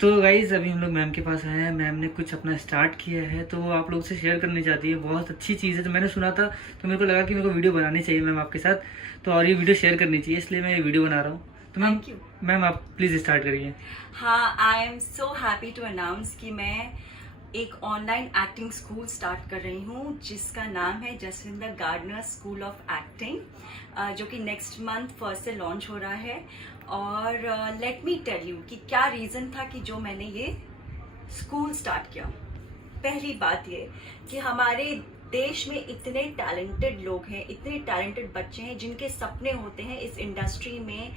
तो गाइज अभी हम लोग मैम के पास आए हैं। मैम ने कुछ अपना स्टार्ट किया है तो वो आप लोग से शेयर करनी चाहती है। बहुत अच्छी चीज़ है, तो मैंने सुना था तो मेरे को लगा कि मेरे को वीडियो बनानी चाहिए मैम आपके साथ, तो और ये वीडियो शेयर करनी चाहिए, इसलिए मैं ये वीडियो बना रहा हूँ। तो मैम थैंक यू। मैम आप प्लीज़ स्टार्ट करिए। हाँ, I am so happy to announce कि मैं एक ऑनलाइन एक्टिंग स्कूल स्टार्ट कर रही हूँ जिसका नाम है Jaswinder Gardner school of acting, जो कि नेक्स्ट मंथ 1 से लॉन्च हो रहा है। और लेट मी टेल यू कि क्या रीज़न था कि जो मैंने ये स्कूल स्टार्ट किया। पहली बात ये कि हमारे देश में इतने टैलेंटेड लोग हैं, इतने टैलेंटेड बच्चे हैं जिनके सपने होते हैं इस इंडस्ट्री में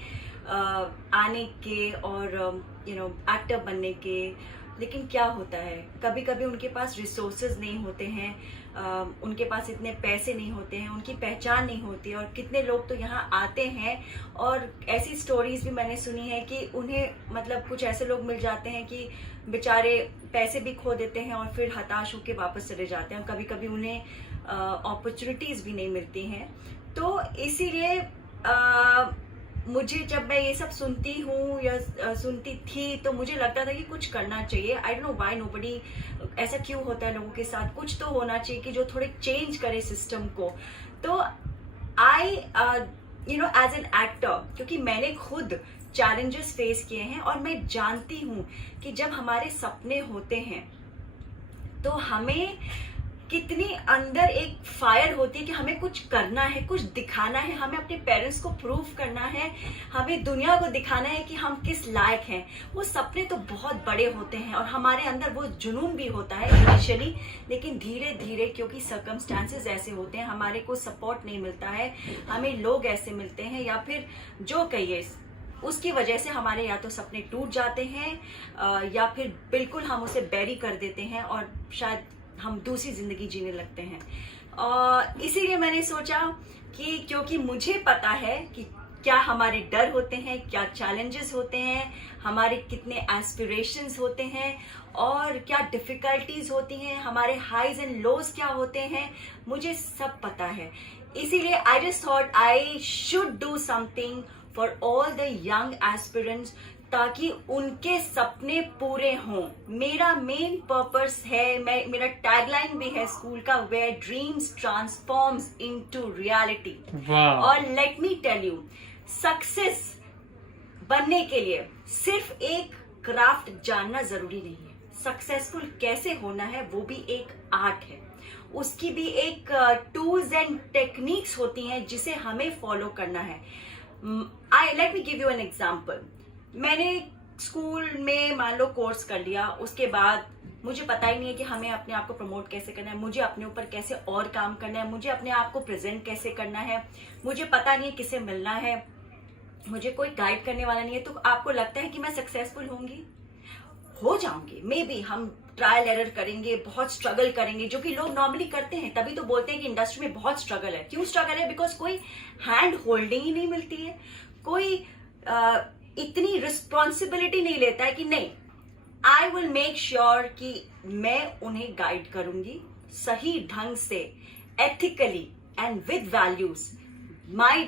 आने के और एक्टर बनने के। लेकिन क्या होता है, कभी कभी उनके पास रिसोर्सेज नहीं होते हैं, उनके पास इतने पैसे नहीं होते हैं, उनकी पहचान नहीं होती है। और कितने लोग तो यहाँ आते हैं और ऐसी स्टोरीज भी मैंने सुनी है कि उन्हें मतलब कुछ ऐसे लोग मिल जाते हैं कि बेचारे पैसे भी खो देते हैं और फिर हताश होकर वापस चले जाते हैं। कभी कभी उन्हें अपॉर्चुनिटीज भी नहीं मिलती हैं। तो इसीलिए मुझे जब मैं ये सब सुनती हूँ या सुनती थी तो मुझे लगता था कि कुछ करना चाहिए। I don't know why nobody, ऐसा क्यों होता है लोगों के साथ, कुछ तो होना चाहिए कि जो थोड़े चेंज करे सिस्टम को। तो आई एज एन एक्टर, क्योंकि मैंने खुद चैलेंजेस फेस किए हैं और मैं जानती हूँ कि जब हमारे सपने होते हैं तो हमें कितनी अंदर एक फायर होती है कि हमें कुछ करना है, कुछ दिखाना है, हमें अपने पेरेंट्स को प्रूव करना है, हमें दुनिया को दिखाना है कि हम किस लायक हैं। वो सपने तो बहुत बड़े होते हैं और हमारे अंदर वो जुनून भी होता है इनिशियली, लेकिन धीरे धीरे क्योंकि सर्कमस्टांसेस ऐसे होते हैं, हमारे को सपोर्ट नहीं मिलता है, हमें लोग ऐसे मिलते हैं या फिर जो कहिए उसकी वजह से हमारे या तो सपने टूट जाते हैं या फिर बिल्कुल हम उसे बैरी कर देते हैं और शायद हम दूसरी जिंदगी जीने लगते हैं। और इसीलिए मैंने सोचा कि क्योंकि मुझे पता है कि क्या हमारे डर होते हैं, क्या चैलेंजेस होते हैं, हमारे कितने एस्पिरेशंस होते हैं और क्या डिफिकल्टीज होती हैं, हमारे हाईज एंड लोज क्या होते हैं, मुझे सब पता है। इसीलिए I just thought I should do something for all the young aspirants ताकि उनके सपने पूरे हों। मेरा मेन पर्पस है, मेरा टैगलाइन भी है स्कूल का, where dreams transforms into reality. और let me tell you, success बनने के लिए सिर्फ एक क्राफ्ट जानना जरूरी नहीं है। सक्सेसफुल कैसे होना है वो भी एक आर्ट है, उसकी भी एक टूल्स एंड टेक्निक्स होती हैं जिसे हमें फॉलो करना है। Let me give you an example. मैंने स्कूल में मान लो कोर्स कर लिया, उसके बाद मुझे पता ही नहीं है कि हमें अपने आप को प्रमोट कैसे करना है, मुझे अपने ऊपर कैसे और काम करना है, मुझे अपने आप को प्रेजेंट कैसे करना है, मुझे पता नहीं है किसे मिलना है, मुझे कोई गाइड करने वाला नहीं है। तो आपको लगता है कि मैं सक्सेसफुल होंगी? हो जाऊंगी मे बी। हम ट्रायल एरर करेंगे, बहुत स्ट्रगल करेंगे, जो कि लोग नॉर्मली करते हैं, तभी तो बोलते हैं कि इंडस्ट्री में बहुत स्ट्रगल है। क्यों स्ट्रगल है? बिकॉज कोई हैंड होल्डिंग ही नहीं मिलती है, कोई इतनी रिस्पॉन्सिबिलिटी नहीं लेता है कि नहीं, आई विल मेक श्योर कि मैं उन्हें गाइड करूंगी सही ढंग से, ethically and with values. My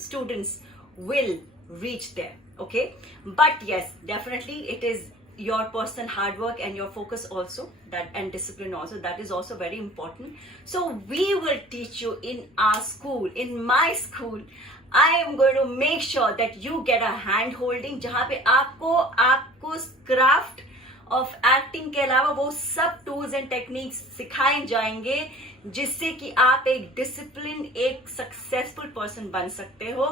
students will reach there, okay? But yes, definitely it is your personal hard work and your focus also, that and discipline also, that is also very important. So we will teach you in our school, in my school. I am going to make sure that you get a hand holding, जहाँ पे आपको craft of acting के अलावा वो सब tools and techniques सिखाए जाएंगे जिससे कि आप एक डिसिप्लिन, एक सक्सेसफुल पर्सन बन सकते हो।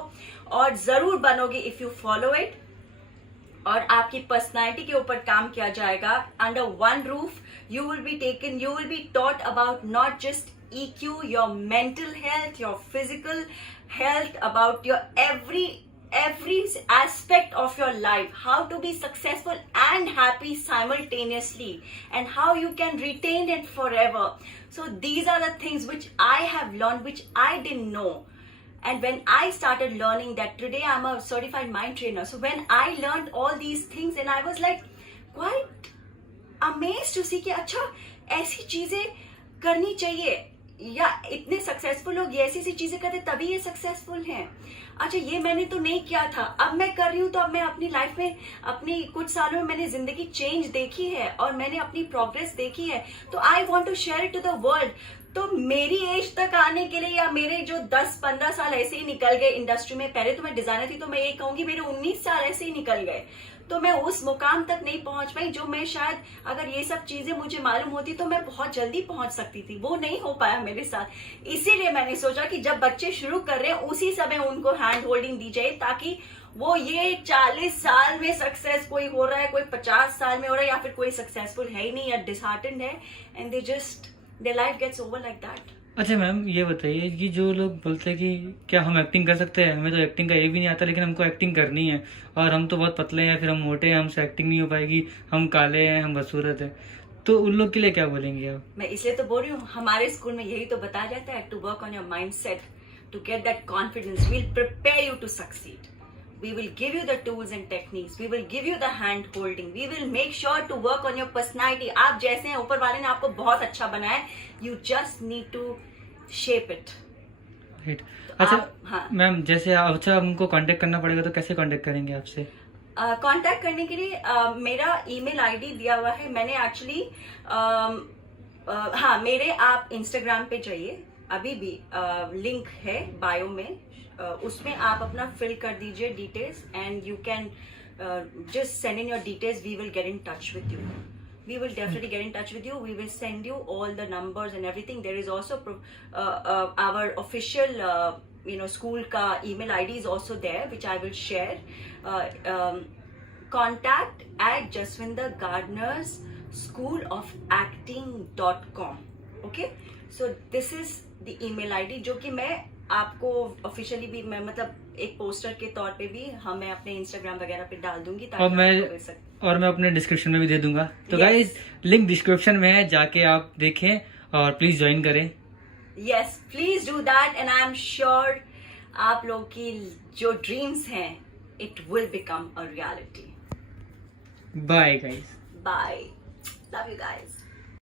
और जरूर बनोगे इफ यू फॉलो इट। और आपकी पर्सनालिटी के ऊपर काम किया जाएगा। Under one roof you will be taught about not just EQ, your mental health, your physical health, about your every aspect of your life, how to be successful and happy simultaneously, and how you can retain it forever. So these are the things which I have learned, which I didn't know. And when I started learning that, today I'm a certified mind trainer. So when I learned all these things, and I was like quite amazed to see कि अच्छा ऐसी चीजें करनी चाहिए, या इतने successful लोग ये ऐसी चीजें करते तभी ये सक्सेसफुल हैं। अच्छा ये मैंने तो नहीं किया था, अब मैं कर रही हूँ, तो अब मैं अपनी लाइफ में, अपनी कुछ सालों में मैंने जिंदगी चेंज देखी है और मैंने अपनी प्रोग्रेस देखी है, तो I want to share it to the world. तो मेरी एज तक आने के लिए, या मेरे जो 10-15 साल ऐसे ही निकल गए इंडस्ट्री में, पहले तो मैं डिजाइनर थी, तो मैं ये कहूंगी मेरे 19 साल ऐसे ही निकल गए, तो मैं उस मुकाम तक नहीं पहुंच पाई जो मैं शायद, अगर ये सब चीजें मुझे मालूम होती तो मैं बहुत जल्दी पहुंच सकती थी। वो नहीं हो पाया मेरे साथ, इसीलिए मैंने सोचा कि जब बच्चे शुरू कर रहे हैं उसी समय उनको हैंड होल्डिंग दी जाए, ताकि वो ये 40 साल में सक्सेस कोई हो रहा है, कोई 50 साल में हो रहा है, या फिर कोई सक्सेसफुल है ही नहीं या डिसहार्टेंड है, and they just their life gets over like that. अच्छा मैम, ये बताइए कि जो लोग बोलते हैं कि क्या हम एक्टिंग कर सकते हैं, हमें तो एक्टिंग का ये भी नहीं आता, लेकिन हमको एक्टिंग करनी है, और हम तो बहुत पतले हैं, फिर हम मोटे हैं, हमसे एक्टिंग नहीं हो पाएगी, हम काले हैं, हम बदसूरत हैं, तो उन लोग के लिए क्या बोलेंगे आप? मैं इसलिए तो बोल रही हूँ, हमारे स्कूल में यही तो बताया जाता है, to work on your mind set, to get that confidence, we'll prepare you to succeed, we will give you the tools and techniques, we will give you the hand holding, we will make sure to work on your personality। आप जैसे हैं, ऊपर वाले ने आपको बहुत अच्छा बनाया है, you just need to shape it। Right. अच्छा हाँ मैम, जैसे अच्छा हमको कांटेक्ट करना पड़ेगा, तो कैसे कांटेक्ट करेंगे आपसे? कांटेक्ट करने के लिए मेरा ईमेल आईडी दिया हुआ है मैंने एक्चुअली, हाँ मेरे, आप इंस्टाग्राम पे जाइए, अभी भी लिंक है बायो में, उसमें आप अपना फिल कर दीजिए details, and you can just send in your details, we will get in touch with you, we will definitely get in touch with you, we will send you all the numbers and everything। there is also our official school ka email id is also there, which I will share, contact at Jaswinder Gardner's School of Acting.com। okay, so this is the email id जो कि मैं आपको officially भी, मैं मतलब एक poster के तौर पे भी मैं अपने इंस्टाग्राम वगैरह पे डाल दूंगी, ताकि और मैं अपने डिस्क्रिप्शन में भी दे दूंगा, तो गाइस लिंक डिस्क्रिप्शन में है, जाके आप देखें और प्लीज ज्वाइन करें। Yes, please do that, and I am sure आप लोग की जो ड्रीम्स हैं, it will become a reality. Bye guys. Bye, love you guys.